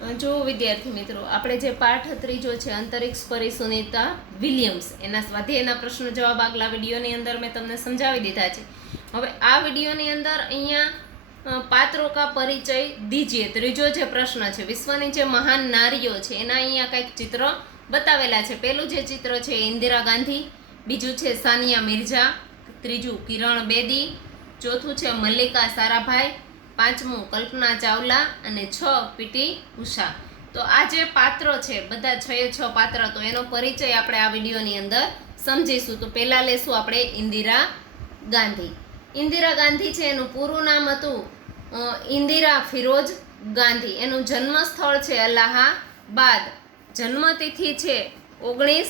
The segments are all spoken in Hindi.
જો વિદ્યાર્થી મિત્રો, આપણે જે પાઠ ત્રીજો છે અંતરિક્ષ પરિસુનિતા વિલિયમ્સ, એના સ્વાધ્યાયના પ્રશ્નો જવાબ આગલા વિડીયોની અંદર મેં તમને સમજાવી દીધા છે. હવે આ વિડીયોની અંદર અહીંયા પાત્રો કા પરિચય દીજીએ ત્રીજો જે પ્રશ્ન છે, વિશ્વની જે મહાન નારીઓ છે એના અહીંયા કંઈક ચિત્ર બતાવેલા છે. પહેલું જે ચિત્ર છે એ ઇન્દિરા ગાંધી, બીજું છે સાનિયા મિર્ઝા, ત્રીજું કિરણ બેદી, ચોથું છે મલ્લિકા સારાભાઈ, પાંચમું કલ્પના ચાવલા અને 6 પીટી ઉષા. તો આ જે પાત્રો છે બધા 6 પાત્ર, તો એનો પરિચય આપણે આ વિડીયોની અંદર સમજીશું. તો પહેલાં લેશું આપણે ઇન્દિરા ગાંધી. ઇન્દિરા ગાંધી છે, એનું પૂરું નામ હતું ઇન્દિરા ફિરોઝ ગાંધી. એનું જન્મ સ્થળ છે અલ્હાબાદ. જન્મતિથિ છે 19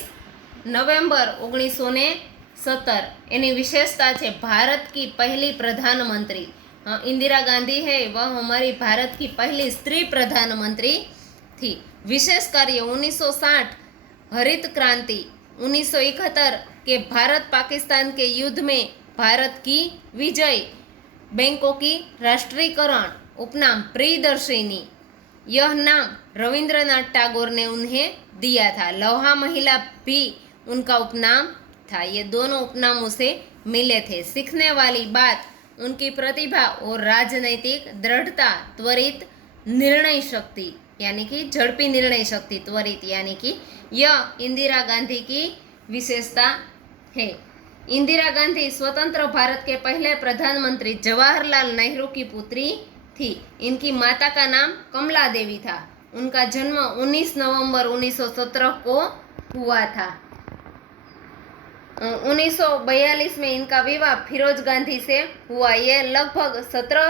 નવેમ્બર 1917. એની વિશેષતા છે भारत की पहली प्रधानमंत्री. इंदिरा गांधी है वह हमारी भारत की पहली स्त्री प्रधानमंत्री थी. विशेष कार्य 1960 हरित क्रांति, 1971 के भारत पाकिस्तान के युद्ध में भारत की विजय, बैंकों की राष्ट्रीयकरण, उपनाम प्रियदर्शिनी. यह नाम रविंद्रनाथ टैगोर ने उन्हें दिया था. लोहा महिला भी उनका उपनाम था. ये दोनों उपनामों से मिले थे. सीखने वाली बात उनकी प्रतिभा और राजनैतिक दृढ़ता, त्वरित निर्णय शक्ति यानी कि झड़पी निर्णय शक्ति, त्वरित यानी कि यह इंदिरा गांधी की विशेषता है. इंदिरा गांधी स्वतंत्र भारत के पहले प्रधानमंत्री जवाहरलाल नेहरू की पुत्री थी. इनकी माता का नाम कमला देवी था. उनका जन्म 19 नवंबर 1917 को हुआ था. 1942 में इनका विवाह फिरोज गांधी से हुआ. ये लगभग 17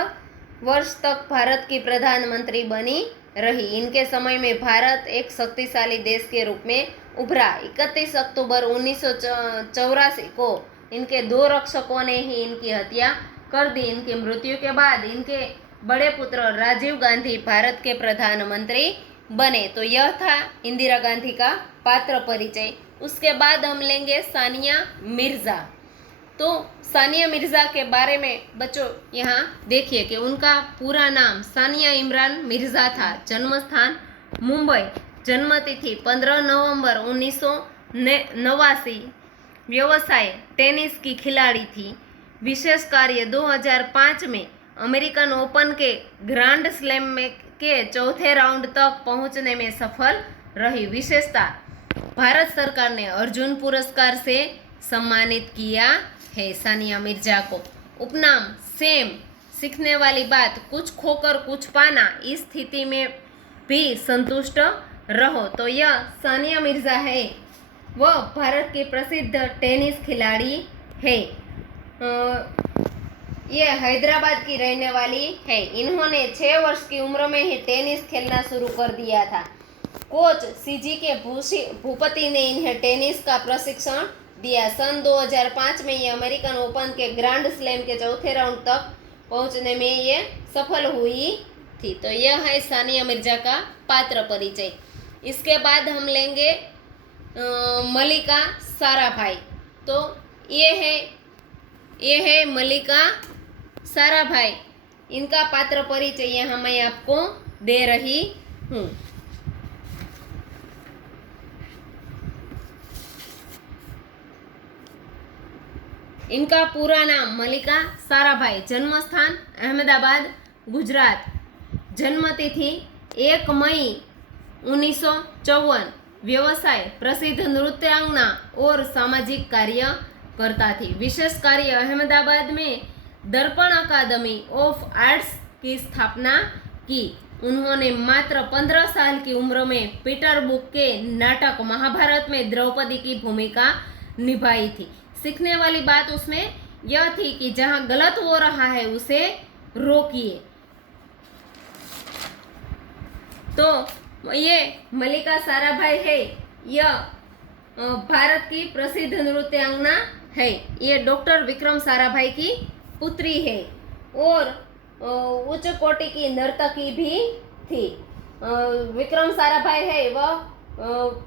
वर्ष तक भारत की प्रधानमंत्री बनी रही. इनके समय में भारत एक शक्तिशाली देश के रूप में उभरा. 31 अक्टूबर 1984 को इनके 2 रक्षकों ने ही इनकी हत्या कर दी. इनकी मृत्यु के बाद इनके बड़े पुत्र राजीव गांधी भारत के प्रधानमंत्री बने. तो यह था इंदिरा गांधी का पात्र परिचय. उसके बाद हम लेंगे सानिया मिर्ज़ा. तो सानिया मिर्ज़ा के बारे में बच्चों यहाँ देखिए कि उनका पूरा नाम सानिया इमरान मिर्ज़ा था. जन्म स्थान मुंबई, जन्मतिथि 15 नवंबर 1989. व्यवसाय टेनिस की खिलाड़ी थी. विशेष कार्य 2005 में अमेरिकन ओपन के ग्रैंड स्लैम में के चौथे राउंड तक पहुंचने में सफल रही. विशेषता भारत सरकार ने अर्जुन पुरस्कार से सम्मानित किया है सानिया मिर्ज़ा को. उपनाम सेम. सीखने वाली बात कुछ खोकर कुछ पाना, इस स्थिति में भी संतुष्ट रहो. तो यह सानिया मिर्ज़ा है, वह भारत की प्रसिद्ध टेनिस खिलाड़ी है. ये हैदराबाद की रहने वाली है. इन्होंने 6 वर्ष की उम्र में ही टेनिस खेलना शुरू कर दिया था. कोच सीजी के भूपति ने इन्हें टेनिस का प्रशिक्षण दिया. सन 2005 में ये अमेरिकन ओपन के ग्रैंड स्लैम के चौथे राउंड तक पहुंचने में ये सफल हुई थी. तो यह है सानिया मिर्ज़ा का पात्र परिचय. इसके बाद हम लेंगे मल्लिका साराभाई. तो ये है मल्लिका साराभाई. इनका पात्र परिचय यहाँ मैं आपको दे रही हूँ. इनका पूरा नाम मल्लिका साराभाई. जन्म स्थान अहमदाबाद, गुजरात. जन्मतिथि 1 मई 1954. व्यवसाय प्रसिद्ध नृत्यांगना और सामाजिक कार्यकर्ता थी. विशेष कार्य अहमदाबाद में दर्पण अकादमी ऑफ आर्ट्स की स्थापना की. उन्होंने मात्र 15 साल की उम्र में पीटर बुक के नाटक महाभारत में द्रौपदी की भूमिका निभाई थी. सीखने वाली बात उसमें यह थी कि जहां गलत हो रहा है उसे रोकिए. तो ये मल्लिका साराभाई है, यह भारत की प्रसिद्ध नृत्यांगना है. ये डॉक्टर विक्रम साराभाई की पुत्री है और उच्च कोटि की नर्तकी भी थी. विक्रम साराभाई है वह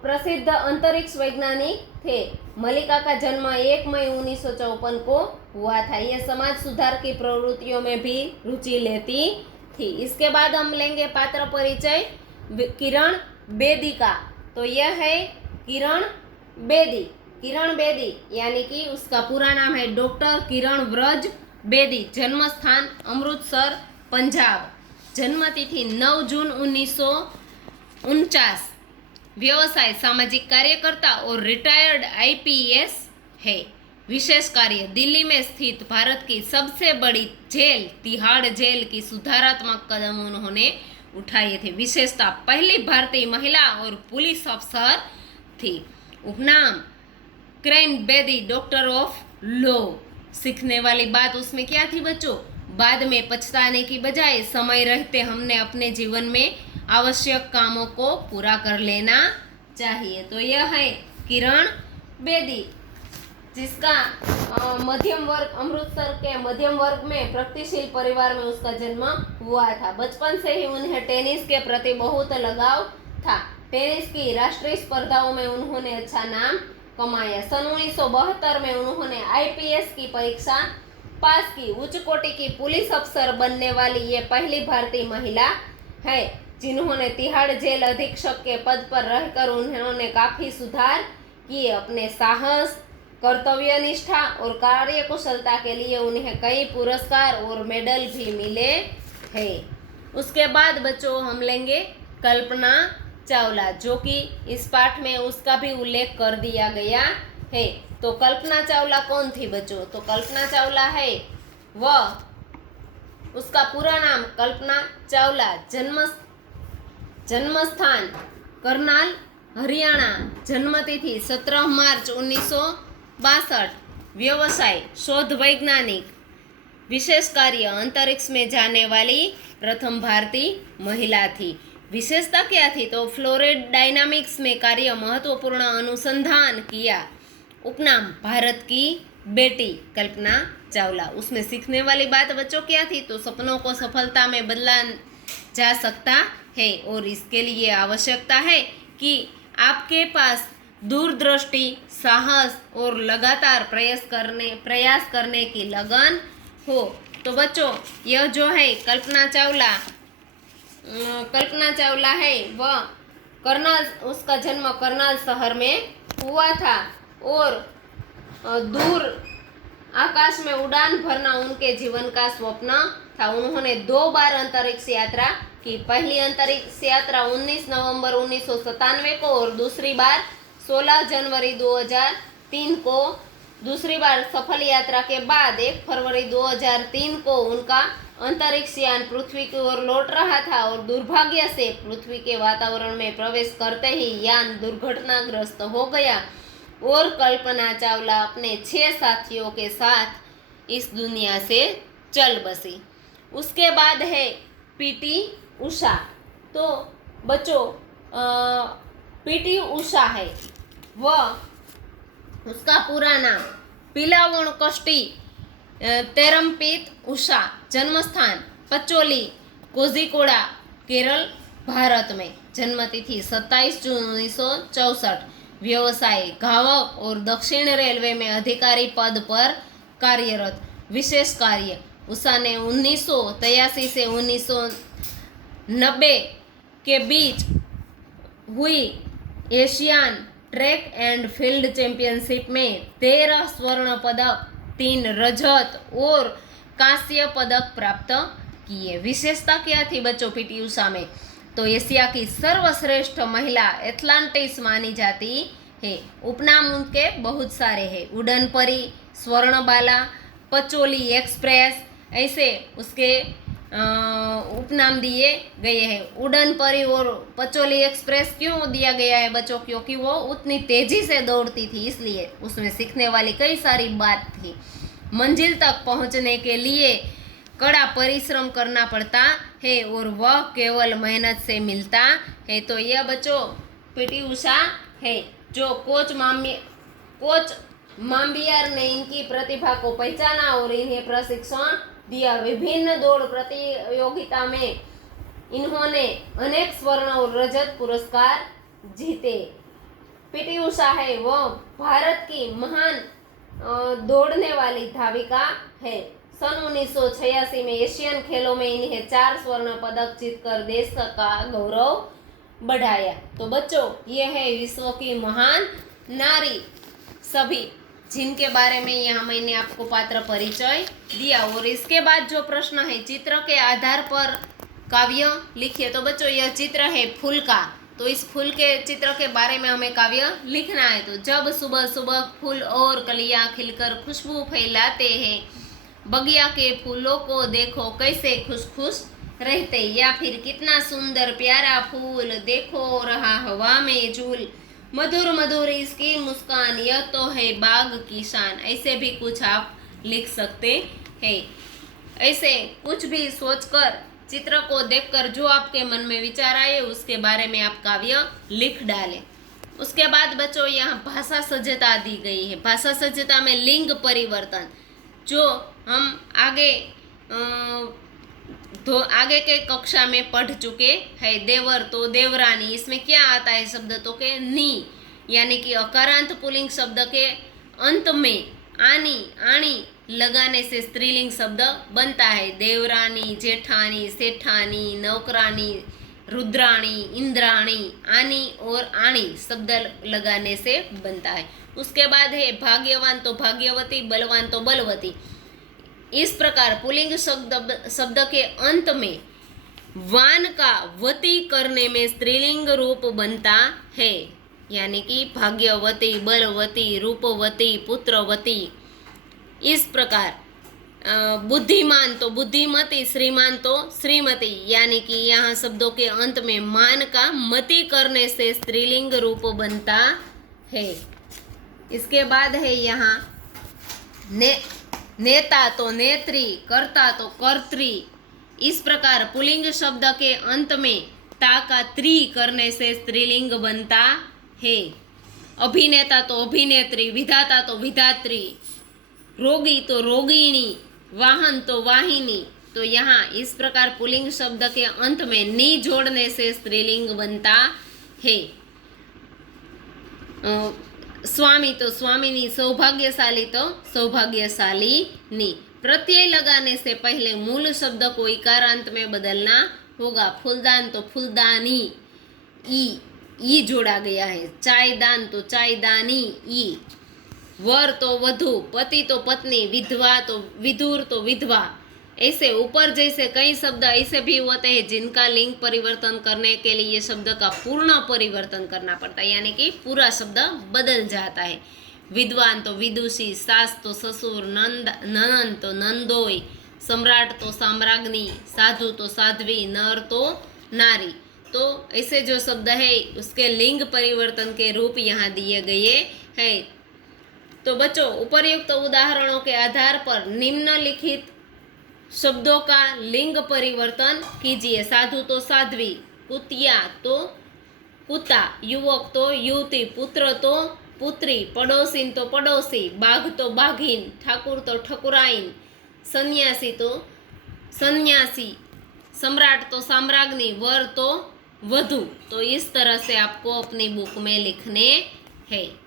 प्रसिद्ध अंतरिक्ष वैज्ञानिक थे. मल्लिका का जन्म 1 मई 1954 को हुआ था. ये समाज सुधार की प्रवृत्तियों में भी रुचि लेती थी. इसके बाद हम लेंगे पात्र परिचय किरण बेदी का। तो यह है किरण बेदी। किरण बेदी यानी कि उसका पूरा नाम है डॉक्टर किरण व्रज बेदी। जन्म स्थान अमृतसर पंजाब। जन्म तिथि 9 जून 1949। व्यवसाय सामाजिक कार्यकर्ता और रिटायर्ड आईपीएस है। विशेष कार्य दिल्ली में स्थित भारत की सबसे बड़ी जेल तिहाड़ जेल की सुधारात्मक कदम उन्होंने उठाए थे। विशेषता पहली भारतीय महिला और पुलिस अफसर थी। उपनाम Kiran Bedi doctor of law. सीखने वाली बात उसमें क्या थी बच्चों? बाद में पछताने की बजाय समय रहते हमने अपने जीवन में आवश्यक कामों को पूरा कर लेना चाहिए। तो यह है किरण बेदी, जिसका मध्यम वर्ग अमृतसर के मध्यम वर्ग में प्रगतिशील परिवार में उसका जन्म हुआ था। बचपन से ही उन्हें टेनिस के प्रति बहुत लगाव था। टेनिस की राष्ट्रीय स्पर्धाओं में उन्होंने अच्छा नाम कमाया। सन 1972 में उन्होंने आईपीएस की परीक्षा पास की। उच्च कोटि की पुलिस अफसर बनने वाली ये पहली भारतीय महिला है जिन्होंने तिहाड़ जेल अधीक्षक के पद पर रहकर उन्होंने काफी सुधार किए। अपने साहस, कर्तव्य निष्ठा और कार्यकुशलता के लिए उन्हें कई पुरस्कार और मेडल भी मिले हैं। उसके बाद बच्चों हम लेंगे कल्पना चावला, जो कि इस पाठ में उसका भी उल्लेख कर दिया गया है। तो कल्पना चावला कौन थी बच्चों? तो कल्पना चावला है वह, उसका पूरा नाम कल्पना चावला। जन्म स्थान करनाल हरियाणा। जन्म तिथि 17 मार्च 1962। व्यवसाय शोध वैज्ञानिक। विशेष कार्य अंतरिक्ष में जाने वाली प्रथम भारतीय महिला थी। विशेषता क्या थी? तो फ्लोरेड डायनामिक्स में कार्य महत्वपूर्ण अनुसंधान किया। उपनाम भारत की बेटी कल्पना चावला। उसमें सीखने वाली बात बच्चों क्या थी? तो सपनों को सफलता में बदला जा सकता है और इसके लिए आवश्यकता है कि आपके पास दूरदृष्टि, साहस और लगातार प्रयास करने की लगन हो। तो बच्चों यह जो है कल्पना चावला है वह करनाल, उसका जन्म करनाल शहर में हुआ था और दूर आकाश में उड़ान भरना उनके जीवन का स्वप्न था। उन्होंने 2 बार अंतरिक्ष यात्रा की। पहली अंतरिक्ष यात्रा 19 नवंबर 1997 को और दूसरी बार 16 जनवरी 2003 को। दूसरी बार सफल यात्रा के बाद 1 फरवरी 2003 को उनका अंतरिक्ष यान पृथ्वी की ओर लौट रहा था और दुर्भाग्य से पृथ्वी के वातावरण में प्रवेश करते ही यान दुर्घटनाग्रस्त हो गया और कल्पना चावला अपने 6 साथियों के साथ इस दुनिया से चल बसी। उसके बाद है पीटी उषा। तो बच्चों पीटी उषा है वह, उसका पूरा नाम पिलावण कष्टी तेरमपीत उषा। जन्म स्थान पचोली कोझिकोड़ा केरल भारत में। जन्म तिथि 27 जून 1964। व्यवसाय घावक और दक्षिण रेलवे में अधिकारी पद पर कार्यरत। विशेष कार्य उषा ने 1983 से 1990 के बीच हुई Asian track and field championship में 13 स्वर्ण पदक, 3 रजत और कांस्य पदक प्राप्त किए। विशेषता क्या थी बच्चों पीटी उषा में? तो एशिया की सर्वश्रेष्ठ महिला एथलेटिक्स मानी जाती है। उपनाम उनके बहुत सारे हैं। उड़न परी, स्वर्णबाला, पचोली एक्सप्रेस, ऐसे उसके उपनाम दिए गए हैं। उड़न परी और पचोली एक्सप्रेस क्यों दिया गया है बच्चों? क्योंकि वो उतनी तेजी से दौड़ती थी, इसलिए उसमें सीखने वाली कई सारी बात थी। मंजिल तक पहुंचने के लिए कड़ा परिश्रम करना पड़ता है और वह केवल मेहनत से मिलता है। तो यह बच्चों पीटी उषा है, जो कोच माम्बियार ने इनकी प्रतिभा को पहचाना और इन्हें प्रशिक्षण दिया। विभिन्न दौड़ प्रतियोगिता में इन्होंने अनेक स्वर्ण और रजत पुरस्कार जीते। पीटी उषा है वह भारत की महान दौड़ने वाली धाविका है। सन 1986 में एशियन खेलों में इन्हें 4 स्वर्ण पदक जीतकर देश का गौरव बढ़ाया। तो बच्चों ये है विश्व की महान नारी सभी, जिनके बारे में यहाँ मैंने आपको पात्र परिचय दिया। और इसके बाद जो प्रश्न है, चित्र के आधार पर काव्य लिखिए। तो बच्चों यह चित्र है फूल का, तो इस फूल के चित्र के बारे में हमें काव्य लिखना है। तो जब सुबह सुबह फूल और कलियां खिलकर खुशबू फैलाते हैं, बगिया के फूलों को देखो कैसे खुश खुश रहते, या फिर कितना सुंदर प्यारा फूल देखो रहा हवा में झूल, मधुर मधुर इसकी मुस्कान, यह तो है बाग की शान। ऐसे भी कुछ आप लिख सकते हैं। ऐसे कुछ भी सोचकर, चित्र को देखकर जो आपके मन में विचार आए उसके बारे में आप काव्य लिख डालें। उसके बाद बच्चों यहाँ भाषा सज्जता दी गई है। भाषा सज्जता में लिंग परिवर्तन, जो हम आगे के कक्षा में पढ़ चुके हैं। देवर तो देवरानी, इसमें क्या आता है शब्द तो के नी, यानी कि अकारांत पुल्लिंग शब्द के अंत में आनी आणी लगाने से स्त्रीलिंग शब्द बनता है। देवरानी, जेठानी, सेठानी, नौकरानी, रुद्राणी, इंद्राणी, आनी और आणी शब्द लगाने से बनता है। उसके बाद है भाग्यवान तो भाग्यवती, बलवान तो बलवती। इस प्रकार पुल्लिंग शब्द के अंत में वान का वती करने में स्त्रीलिंग रूप बनता है, यानी कि भाग्यवती, बलवती, रूपवती, पुत्रवती। इस प्रकार बुद्धिमान तो बुद्धिमती, श्रीमान तो श्रीमती, यानी कि यहाँ शब्दों के अंत में मान का मति करने से स्त्रीलिंग रूप बनता है। इसके बाद है यहाँ नेता तो नेत्री, कर्ता तो कर्त्री। इस प्रकार पुल्लिंग शब्द के अंत में ता का त्री करने से स्त्रीलिंग बनता है। अभिनेता तो अभिनेत्री, विधाता तो विधात्री, रोगी तो रोगिणी, वाहन तो वाहिनी। तो यहाँ इस प्रकार पुल्लिंग शब्द के अंत में नी जोड़ने से स्त्रीलिंग बनता है। स्वामी तो स्वामिनी, सौभाग्यशाली तो सौभाग्यशालिनी। प्रत्यय लगाने से पहले मूल शब्द को इकारांत में बदलना होगा। फूलदान तो फूलदानी, ई जोड़ा गया है। चायदान तो चायदानी, ई। वर तो वधु, पति तो पत्नी, विधवा तो विधुर तो विधवा। ऐसे ऊपर जैसे कई शब्द ऐसे भी होते हैं जिनका लिंग परिवर्तन करने के लिए शब्द का पूर्ण परिवर्तन करना पड़ता है, यानी कि पूरा शब्द बदल जाता है। विद्वान तो विदुषी, सास तो ससुर, ननंद तो नंदोई, सम्राट तो साम्राज्ञी, साधु तो साध्वी, नर तो नारी। तो ऐसे जो शब्द है उसके लिंग परिवर्तन के रूप यहाँ दिए गए हैं। तो बच्चों उपर्युक्त उदाहरणों के आधार पर निम्नलिखित शब्दों का लिंग परिवर्तन कीजिए। साधु तो साध्वी, कुतिया तो कुत्ता, युवक तो युवती, पुत्र तो पुत्री, पड़ोसीन तो पड़ोसी, बाघ तो बाघिन, ठाकुर तो ठकुराइन, सन्यासी तो सन्यासी, सम्राट तो साम्राज्ञी, वर तो वधु। तो इस तरह से आपको अपनी बुक में लिखने हैं।